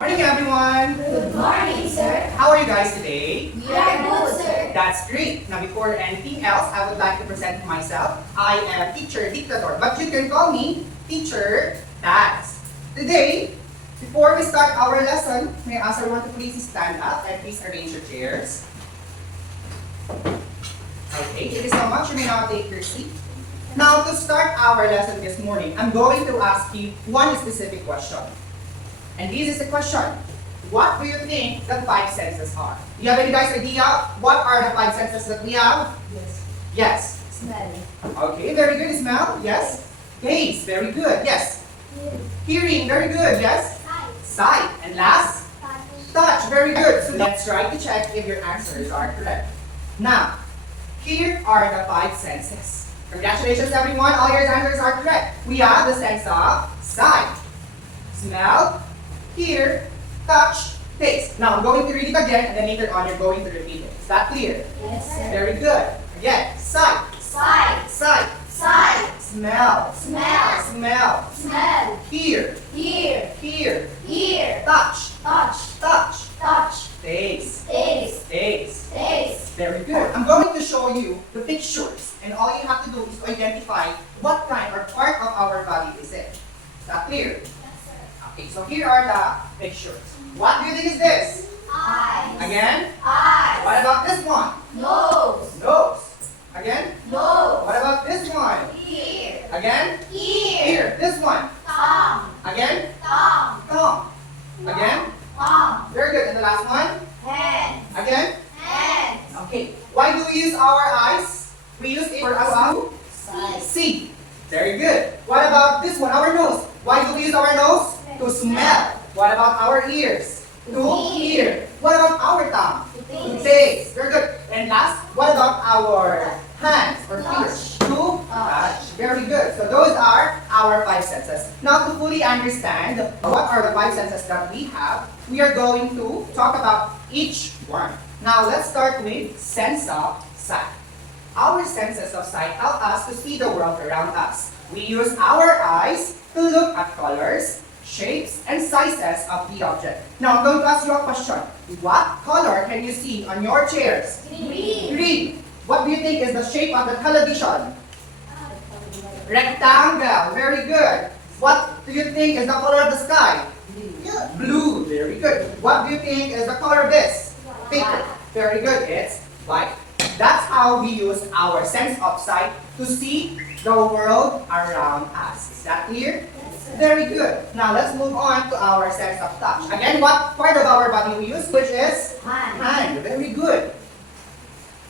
Morning, everyone. Good morning, sir. How are you guys today? We are good, sir. That's great. Now, before anything else, I would like to present myself. I am Teacher Dictator, but you can call me Teacher Taz. Today, before we start our lesson, may I ask everyone to please stand up and please arrange your chairs. Okay, thank you so much. You may now take your seat. Now, to start our lesson this morning, I'm going to ask you one specific question. And this is the question. What do you think the five senses are? Do you have any guys idea what are the five senses that we have? Yes. Yes. Smell. Okay, very good. Smell? Yes. Taste? Very good. Yes. Hearing? Very good. Yes. Sight. And last? Touch. Very good. So let's try to check if your answers are correct. Now, here are the five senses. Congratulations everyone, all your answers are correct. We have the sense of sight, smell, hear, touch, taste. Now I'm going to read it again and then later on you're going to repeat it. Is that clear? Yes, sir. Very good. Again, sight, Sight. sight, Sight. smell, Smell. smell, Smell. hear, Hear. hear, Hear. touch, Touch. touch, Touch. taste, Taste. taste. Taste. Very good. I'm going to show you the pictures and all you have to do is to identify what kind or part of our body is it. Is that clear? Yes, sir. Okay, so here are the pictures. What do you think is this? Eyes. Again? Eyes. What about this one? Nose. Nose. Again? Nose. What about this one? Ear. Again? Ear. Here. This one. Tongue. Again? Tongue. Tongue. Again? Tongue. Very good. And the last one? Hands. Again? Hands. Okay. Why do we use our eyes? We use it for us to Sight. see. Very good. What about this one? Our nose. Why do we use our nose? To smell. What about our ears? To hear. What about our tongue? To taste. Very good. And last, what about our hands or fingers? To touch. Very good. So those are our five senses. Now to fully understand what are the five senses that we have, we are going to talk about each one. Now let's start with sense of sight. Our senses of sight help us to see the world around us. We use our eyes to look at colors, shapes, and sizes of the object. Now I'm going to ask you a question. What color can you see on your chairs? Green. Green. What do you think is the shape of the television? Rectangle. Very good. What do you think is the color of the sky? Blue. Very good. What do you think is the color of this? Paper. Very good. It's white. That's how we use our sense of sight to see the world around us. Is that clear? Very good. Now let's move on to our sense of touch. Again, what part of our body we use? Which is hand. Very good.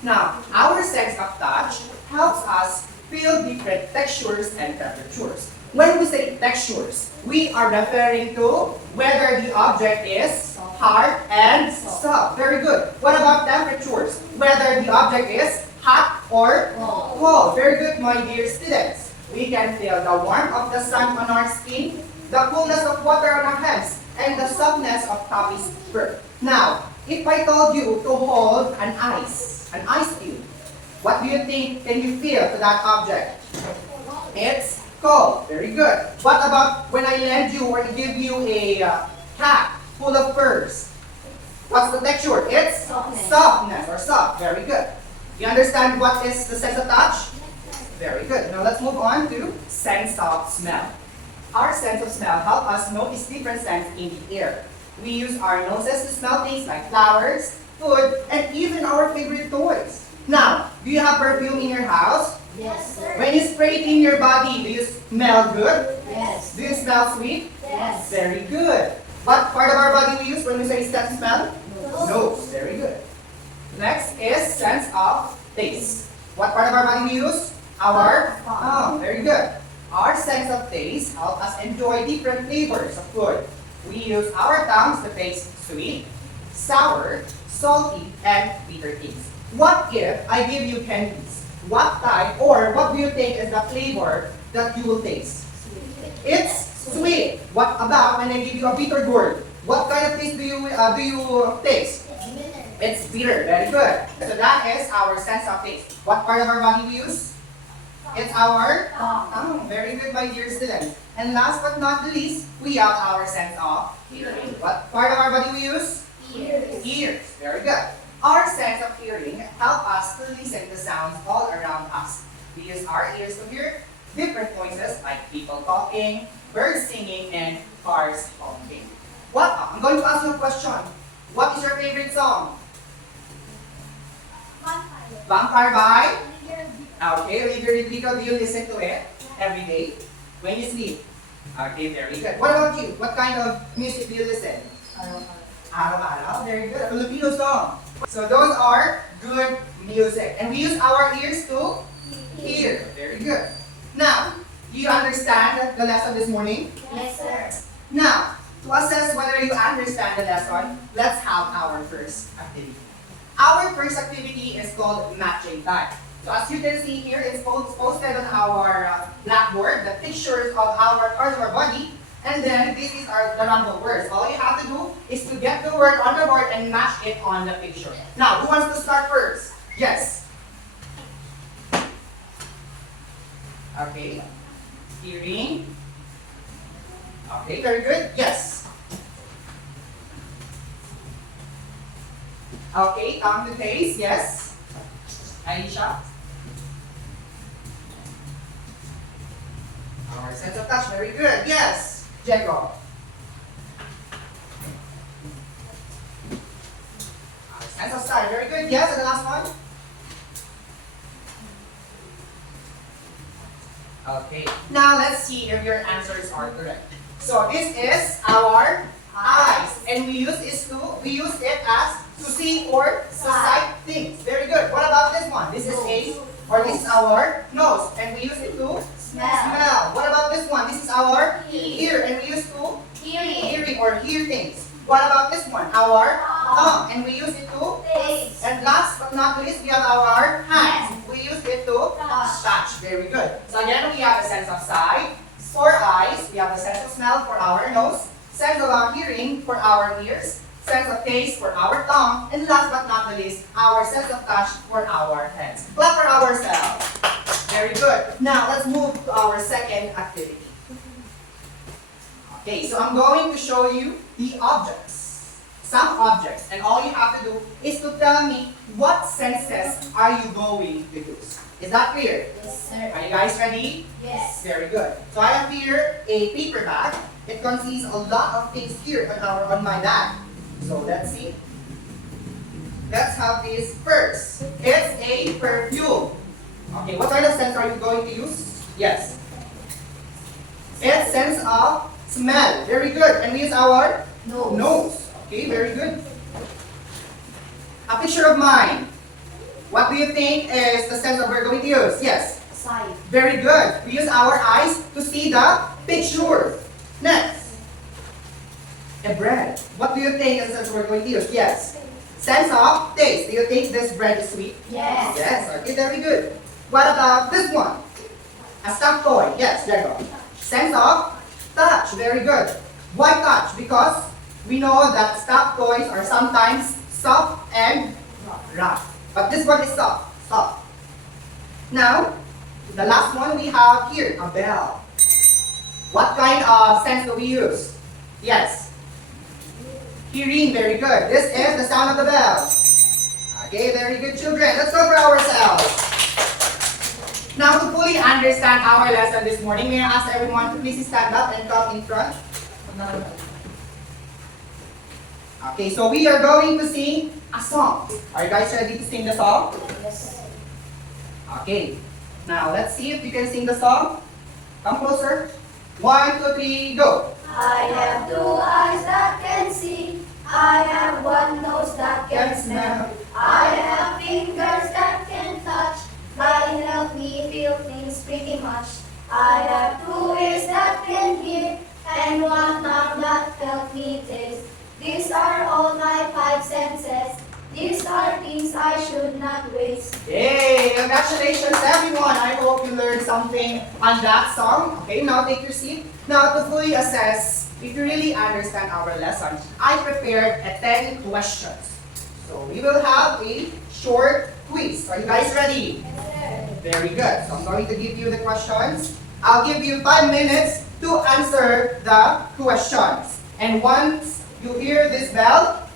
Now, our sense of touch helps us feel different textures and temperatures. When we say textures, we are referring to whether the object is hard and soft. Very good. What about temperatures? Whether the object is hot or cold. Very good, my dear students. We can feel the warmth of the sun on our skin, the coolness of water on our hands, and the softness of Tommy's fur. Now, if I told you to hold an ice cube, what do you think can you feel to that object? It's cold. Very good. What about when I lend you or give you a hat full of furs? What's the texture? It's softness or soft. Very good. You understand what is the sense of touch? Very good. Now let's move on to sense of smell. Our sense of smell helps us notice different scents in the air. We use our noses to smell things like flowers, food, and even our favorite toys. Now, do you have perfume in your house? Yes, sir. When you spray it in your body, do you smell good? Yes. Do you smell sweet? Yes. Very good. What part of our body we use when we say sense of smell? Nose. Nose. Very good. Next is sense of taste. What part of our body we use? Our tongue. Very good. Our sense of taste helps us enjoy different flavors of food. We use our tongues to taste sweet, sour, salty, and bitter things. What if I give you candies? What type or what do you think is the flavor that you will taste? It's sweet. What about when I give you a bitter gourd? What kind of taste do you taste? It's bitter. Very good. So that is our sense of taste. What part of our body we use? It's our Tongue. tongue. Very good, my dear students. And last but not the least, we have our sense of hearing. What part of our body we use? Ears. Ears. Very good. Our sense of hearing help us to listen to sounds all around us. We use our ears to hear different voices like people talking, birds singing, and cars honking. I'm going to ask you a question. What is your favorite song? Vampire by? Okay, Olivia Rodrigo, do you listen to it every day when you sleep? Okay, very good. What about you? What kind of music do you listen? Araw-araw, very good. Filipino song. So those are good music. And we use our ears to hear. Very good. Now, do you understand the lesson this morning? Yes, sir. Now, to assess whether you understand the lesson, let's have our first activity. Our first activity is called matching time. So as you can see here, it's posted on our blackboard, the pictures of our parts of our body, and then this is the random words. All you have to do is to get the word on the board and match it on the picture. Now, who wants to start first? Yes. Okay. Hearing. Okay, very good. Yes. Okay, tongue to taste. Yes. Aisha. Our sense of touch. Very good. Yes. Diego. Our sense of sight. Very good. Yes. And the last one. Okay. Now let's see if your answers are correct. So this is our eyes, and we use it as to see or to sight things. Very good. What about this one? This is this is our nose, and we use it to smell. What about this one? This is our ear, and we use to hearing or hear things. What about this one? Our tongue, and we use it to Taste. and last but not least, we have our hands. We use it to touch. Very good. So again, we have a sense of sight for eyes. We have a sense of smell for our nose. Sense of our hearing for our ears. Sense of taste for our tongue. And last but not the least, our sense of touch for our hands. Clap for ourselves. Very good. Now, let's move to our second activity. Okay, so I'm going to show you the objects. Some objects. And all you have to do is to tell me what senses are you going to use. Is that clear? Yes, sir. Are you guys ready? Yes. Very good. So I have here a paper bag. It contains a lot of things here on my bag. So let's see. Let's have this first. It's a perfume. Okay, what kind of sense are you going to use? Yes. It's sense of smell. Very good. And we use our nose. Okay, very good. A picture of mine. What do you think is the sense that we're going to use? Yes. Sight. Very good. We use our eyes to see the picture. Next. A bread. What do you think is the sense we're going to use? Yes. Sense of taste. Do you think this bread is sweet? Yes. Yes. Okay, very good. What about this one? A stuffed toy. Yes, there you go. Sense of touch. Very good. Why touch? Because we know that stuffed toys are sometimes soft and rough. But this one is soft. Soft. Now, the last one we have here, a bell. What kind of sense do we use? Yes. Hearing, very good. This is the sound of the bell. Okay, very good, children. Let's go for ourselves. Now, to fully understand our lesson this morning, may I ask everyone to please stand up and come in front? Okay, so we are going to sing a song. Are you guys ready to sing the song? Yes. Okay. Now, let's see if you can sing the song. Come closer. 1, 2, 3, go. I have 2 eyes that can see. I have 1 nose that can smell. I have fingers that can touch. They help me feel things pretty much. I have 2 ears that can hear. And 1 tongue that help me taste. These are all my 5 senses. These are things I should not waste. Yay! Congratulations, everyone! I hope you learned something on that song. Okay, now take your seat. Now, to fully assess if you really understand our lesson, I prepared 10 questions. So, we will have a short quiz. Are you guys ready? Yes, sir. Very good. So I'm going to give you the questions. I'll give you 5 minutes to answer the questions. And once you hear this bell,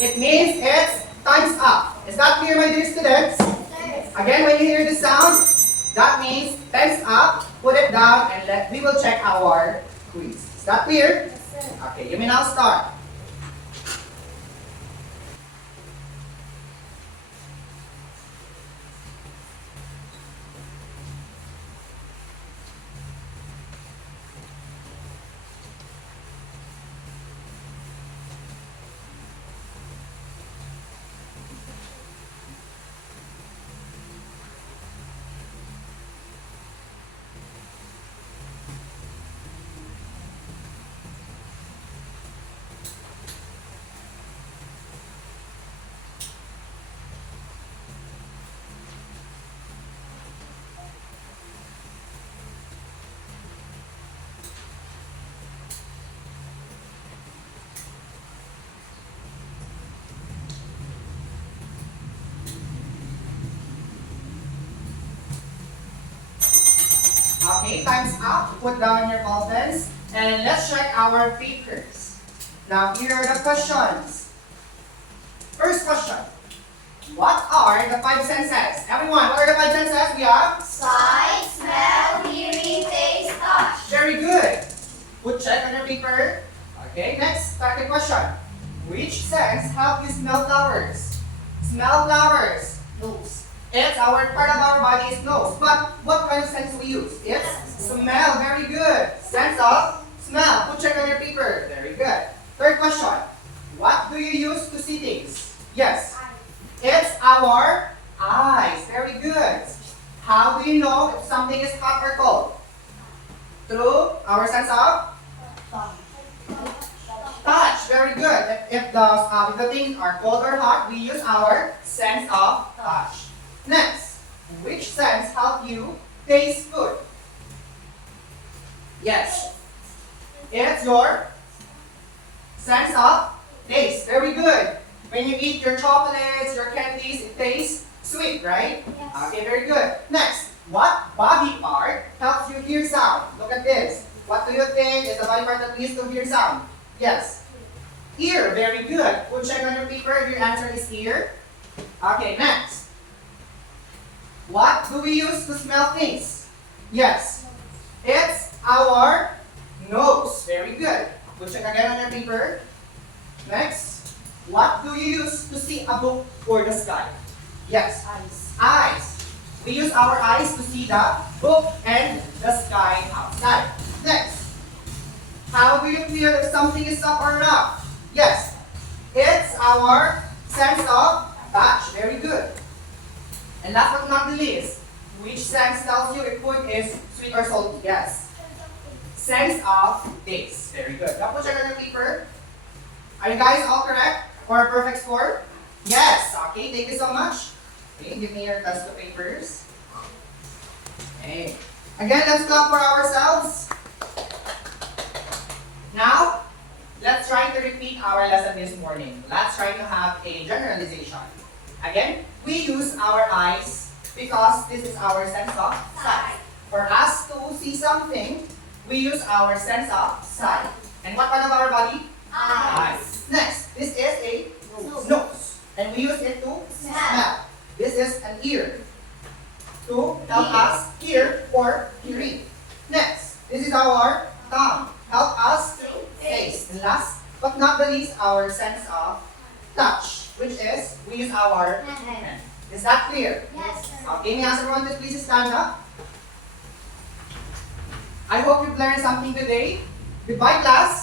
it means it's time's up. Is that clear, my dear students? Again, when you hear the sound, that means time's up. Put it down and we will check our quiz. Is that clear? Okay, you may now start. Okay, time's up. Put down your ball pens. And let's check our papers. Now, here are the questions. First question. What are the 5 senses? Everyone, what are the 5 senses? We have? Sight, smell, hearing, taste, touch. Very good. Put check on your paper. Okay, next, second question. Which sense help you smell flowers? Smell flowers. Nose. It's our part of our body is nose. But what kind of sense do we use? It's smell. Very good. Sense of smell. Put check on your paper. Very good. Third question. What do you use to see things? Yes. It's our eyes. Very good. How do you know if something is hot or cold? Through our sense of touch. Very good. If the things are cold or hot, we use our sense of touch. Next, which sense help you taste food? Yes. It's your sense of taste. Very good. When you eat your chocolates, your candies, it tastes sweet, right? Yes. Okay, very good. Next, what body part helps you hear sound? Look at this. What do you think is the body part that we use to hear sound? Yes. Ear. Very good. We'll check on your paper if your answer is ear. Okay, next. What do we use to smell things? Yes. It's our nose. Very good. We'll check again on your paper. Next. What do you use to see a book or the sky? Yes. Eyes. We use our eyes to see the book and the sky outside. Next. How do you feel if something is soft or rough? Yes. It's our sense of touch. Very good. And last but not the least, which sense tells you if food is sweet or salty? Yes. Sense of taste. Very good. Now put check on your paper. Are you guys all correct for a perfect score? Yes. Okay, thank you so much. Okay, give me your test of papers. Okay. Again, let's clap for ourselves. Now, let's try to repeat our lesson this morning. Let's try to have a generalization. Again, we use our eyes because this is our sense of sight. For us to see something, we use our sense of sight. And what part of our body? Eyes. Next, this is a nose. And we use it to smell. This is an ear to help us hear or hearing. Next, this is our tongue. Help us to taste. And last but not the least, our sense of touch, which is we use our hand. Is that clear? Yes, sir. Okay, may I ask everyone to please stand up? I hope you've learned something today. Goodbye, class.